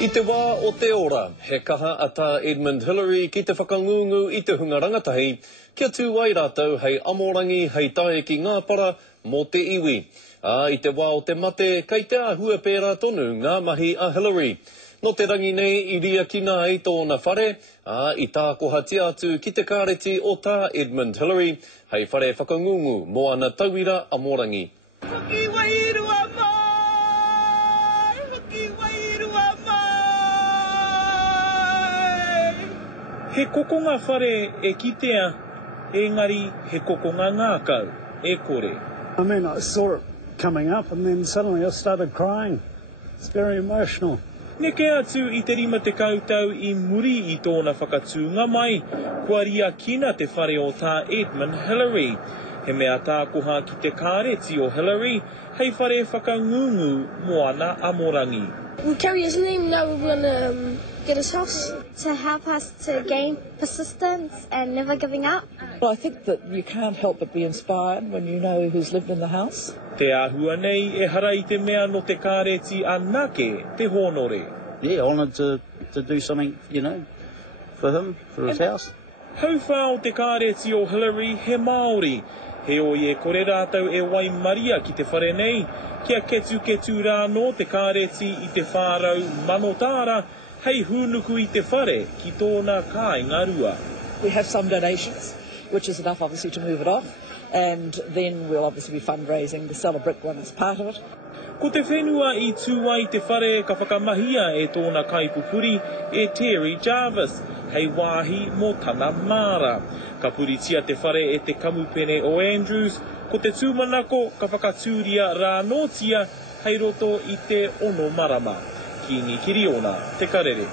I te wā o te ora, he kaha ata Edmund Hillary ki te whakangungu I te hunga rangatahi, kia tū ai rātou hei amorangi hei tae ki ngā para mō te iwi. I te wā o te mate, kei te ahua pērā tonu ngā mahi a Hillary. No te rangi nei I ria kina ai tōna whare, I tā kohati atu ki te kāreti o tā Edmund Hillary, hei whare whakangungu mō ana tauira amorangi. He kokonga whare e kitea, engari he kokonga ngākau, e kore. I mean, I saw it coming up and then suddenly I started crying. It's very emotional. Neke atu I te rima te kautau I muri I tōna whakatūnga mai, kua ria kina te whare o tā Edmund Hillary. He mea tā koha ki te kāreti o Hillary, hei whare whakangungu moana amorangi. We'll carry his name, now we're going to get his house. To help us to gain persistence and never giving up. Well, I think that you can't help but be inspired when you know who's lived in the house. Te āhua nei e hara I te mea no te kāreti anake te honore. Yeah, honoured to do something, you know, for him, for his house. Hau whā o te kāreti o Hillary he Māori. He o e kore rātou e wai maria ki te whare nei, kia ketu rā no te kāreti I te whārau manotāra, hei hūnuku I te whare ki tōna kāinga rua. We have some donations, which is enough obviously to move it off, and then we'll obviously be fundraising to sell a brick one as part of it. Ko te whenua I tū ai te whare ka whakamahia e tōna kaipupuri e Terry Jarvis, hei wāhi mō tana māra. Ka puritia te whare e te kamupene o Andrews, ko te tūmanako ka whakatūria rānotia hei roto I te ono marama. Ki ngi kiri ona, te karere.